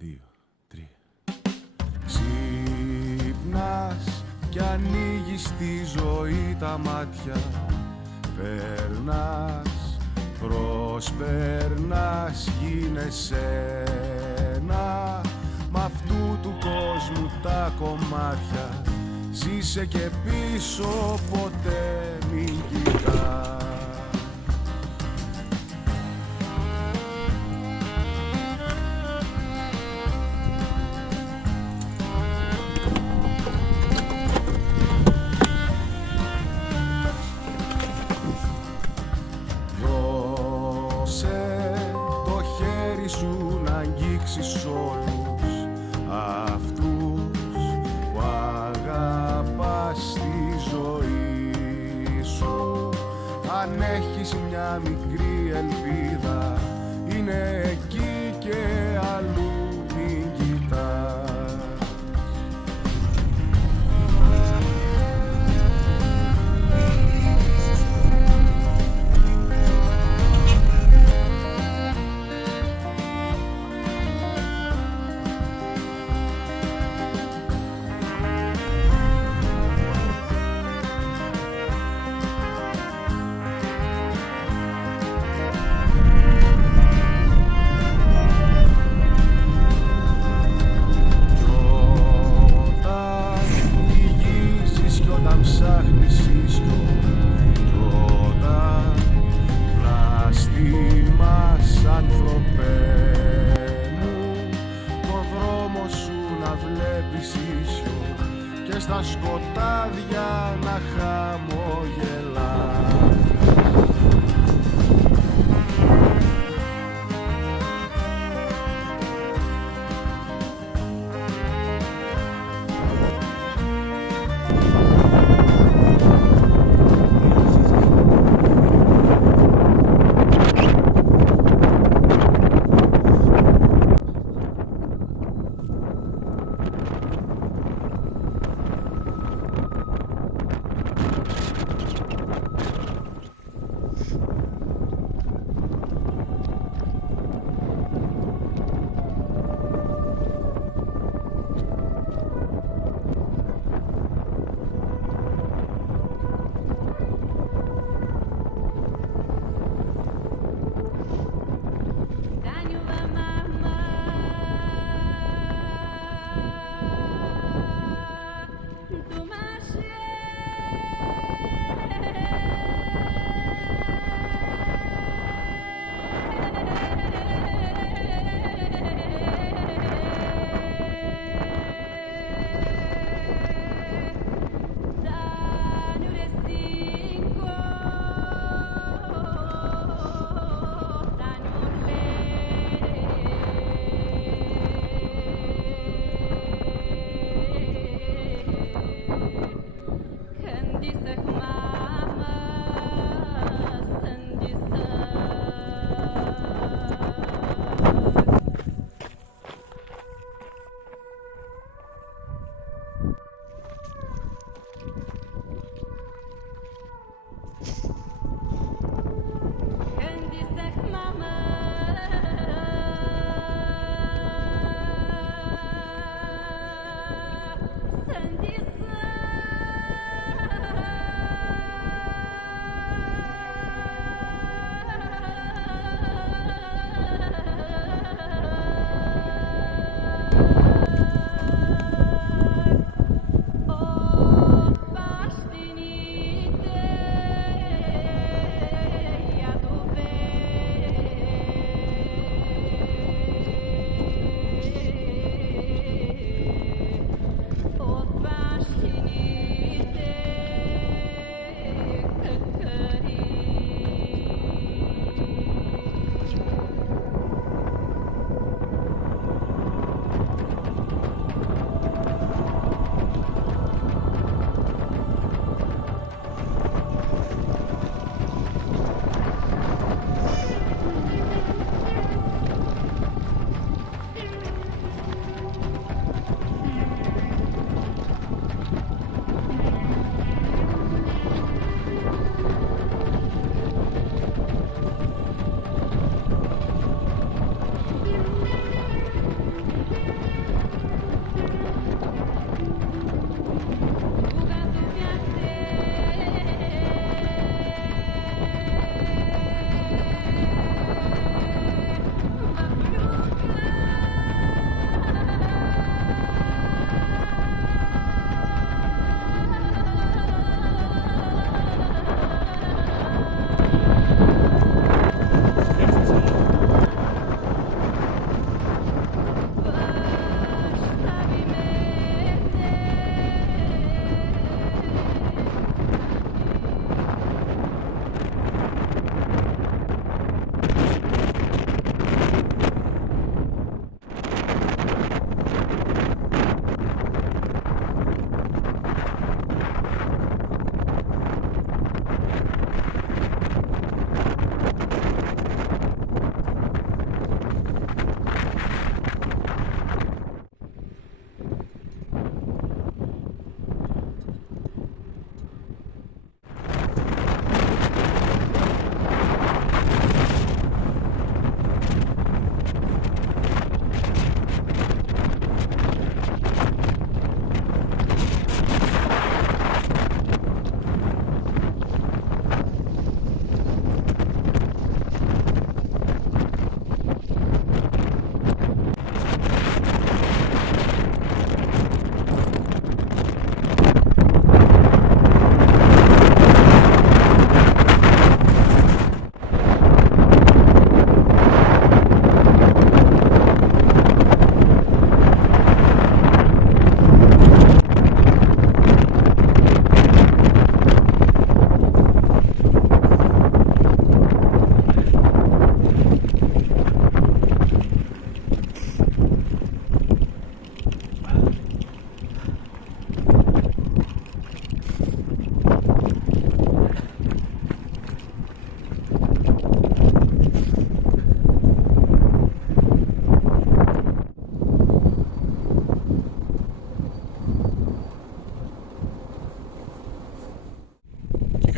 2, 3. Ξύπνας κι ανοίγεις τη ζωή τα μάτια. Περνάς, προσπερνάς, γίνεσαι ένα μ' αυτού του κόσμου τα κομμάτια. Ζήσε και πίσω ποτέ μην κοιτάς. Όλους αυτούς που αγαπάς στη ζωή σου. Αν έχεις μια μικρή ελπίδα, είναι εκεί και αλλού μην κοιτάς. Στα σκοτάδια να χαμογελά.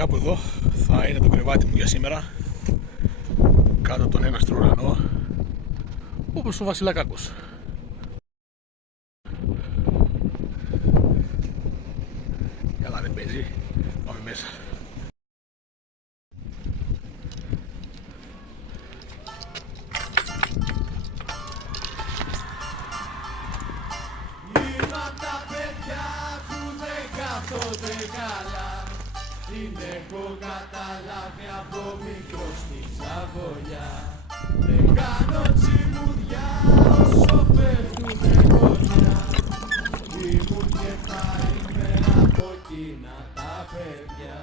κάπου εδώ θα είναι το κρεβάτι μου για σήμερα, κάτω τον έναστρο ουρανό, όπως ο Βασιλάκαρπος. Καλά, δεν παίζει, πάμε μέσα. Την έχω καταλάβει από μικρό στη Σαββολιά. Δεν κάνω τσιμουδιά όσο πέφτουνε κορμιά. Ήμουν και θα είμαι από εκείνα τα παιδιά.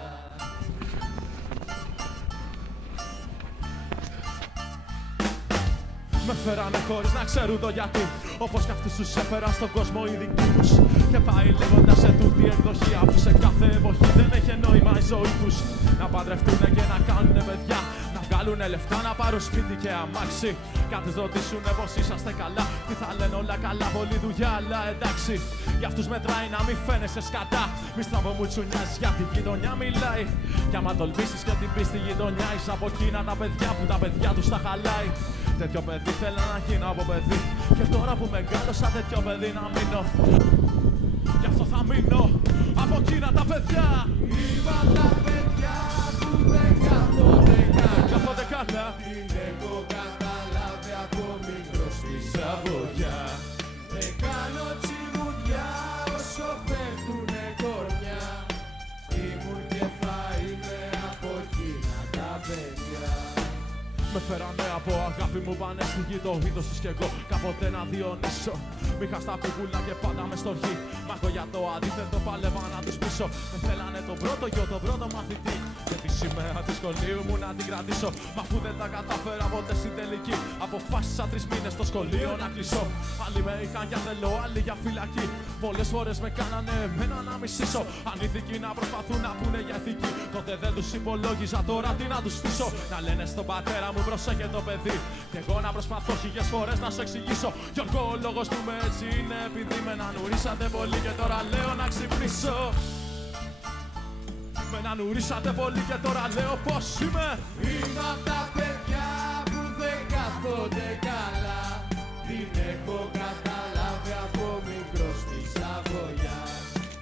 Με φέρανε χωρίς να ξέρουν το γιατί. Όπως κι αυτούς τους έφεραν στον κόσμο οι δικοί τους. Και πάει λέγοντας σε τούτη εκδοχή, αφού σε κάθε εποχή δεν έχει νόημα η ζωή τους. Να παντρευτούνε και να κάνουνε παιδιά, να βγάλουνε λεφτά, να πάρουν σπίτι και αμάξι. Κι αν τους ρωτήσουνε πως είσαστε καλά, τι θα λένε όλα καλά, πολλή δουλειά, αλλά εντάξει. Για αυτούς μετράει να μην φαίνεσαι σκατά. Μη στραβομουτσουνιάζεις για τη γειτονιά μιλάει. Κι άμα τολμήσεις και την πεις στη γειτονιά, είσαι από εκείνα τα παιδιά που τα παιδιά τους τα χαλάει. Τέτοιο παιδί θέλω να γίνω από παιδί. Και τώρα που μεγάλωσα τέτοιο παιδί να μείνω. Γι' αυτό θα μείνω από εκείνα τα παιδιά. Είμαι τα παιδιά που δεν κάθονται καλά. Την έχω καταλάβει από μικρό στη Σαββολιά. Δεν κάνω τσιμουδιά όσο πέφτουνε κορμιά. Ήμουν και θα είμαι από εκείνα τα παιδιά. Με φέρανε από αγάπη μου πάνε στη γη, το είδος τους κι εγώ κάποτε να διονύσω. Μ' είχα στα κουκούλα και πάντα με στοργή. Μ' εγώ για το αντίθετο πάλευα να τους πείσω. Με θέλανε τον πρώτο γιο, τον πρώτο μαθητή. Και τη σημαία της σχολείου μου να την κρατήσω. Μα αφού δεν τα κατάφερα ποτέ στην τελική, αποφάσισα 3 μήνες στο σχολείο να κλείσω. Άλλοι με είχαν για θέλω, άλλοι για φυλακή. Πολλές φορές με κάνανε εμένα να μισήσω. Ανήθικοι να προσπαθούν να πούνε για ηθική. Τότε δεν τους υπολόγιζα, τώρα τι να τους στήσω. Να λένε στον πατέρα μου προσέχε το παιδί. Κι εγώ να προσπαθώ χίλιες φορές να σου εξηγήσω. Γιώργο, ο λόγος που με έτσι είναι επειδή με νουρίσατε πολύ και τώρα λέω να ξυπνήσω. Με νουρίσατε πολύ και τώρα λέω πως είμαι. Είμαι απ' τα παιδιά που δεν κάθονται καλά. Την έχω καταλάβει από μικρό στη Σαββολιά.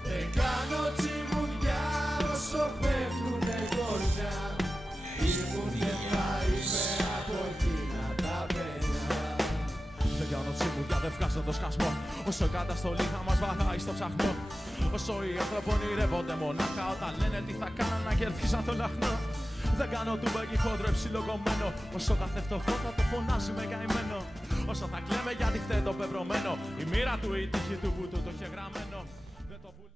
Δεν κάνω τσιμουδιά όσο πέφτουνε κορμιά. Ήμουν και θα είμαι από εκείνα τα παιδιά. Δεν κάνω τσιμουδιά, δεν βγάζω το σκασμό. Όσο η καταστολή θα μας βαράει στο ψαχνό. Όσο οι άνθρωποι ονειρεύονται μονάχα όταν λένε τι θα κάναν να κερδίσαν τον λαχνό. Δεν κάνω του μπέγγι χόντρο υψιλοκομμένο. Όσο κάθε φτωχό θα το φωνάζει με καημένο. Όσο θα κλαίμε γιατί φταίει το πεπρωμένο. Η μοίρα του, η τύχη του που του το είχε γραμμένο. Δεν το βουλ...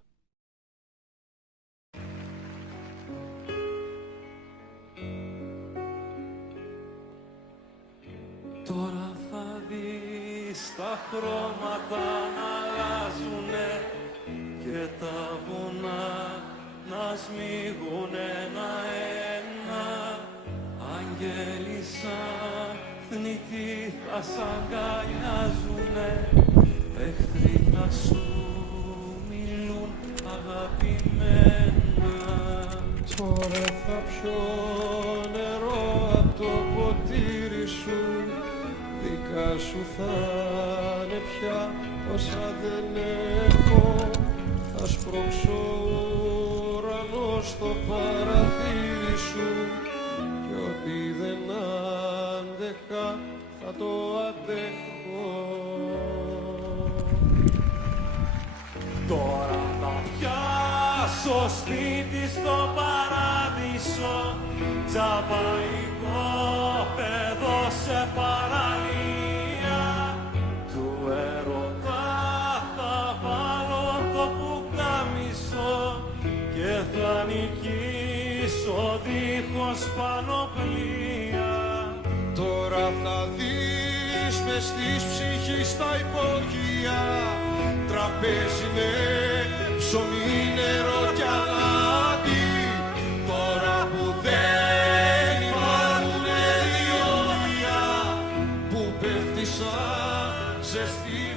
Τώρα θα δεις τα χρώματα να αλλάζουνε και τα βουνά να σμίγουν ένα-ένα. Άγγελοι σαν θνητοί θα σ' αγκαλιάζουνε, εχθροί θα σου μιλούν αγαπημένα. Τώρα θα πιω νερό απ' το ποτήρι σου, δικά σου θα είναι πια όσα δεν έχω. Θα σπρώξω ουρανό στο παραθύρι σου κι ό,τι δεν άντεχα θα το αντέχω. Τώρα θα πιάσω σπίτι στο παράδεισο, τζαμπαϊκό παιδό σε παραλία. Του έρωτα θα βάλω το πουκάμισο και θα νικήσω δίχως πανοπλία. Τώρα θα δεις μες της ψυχής τα υπόγεια, τραπέζι με ψωμί, νερό κι αλάτι. Τώρα που δεν υπάρχουνε διόδια, που πέφτει σαν ζεστή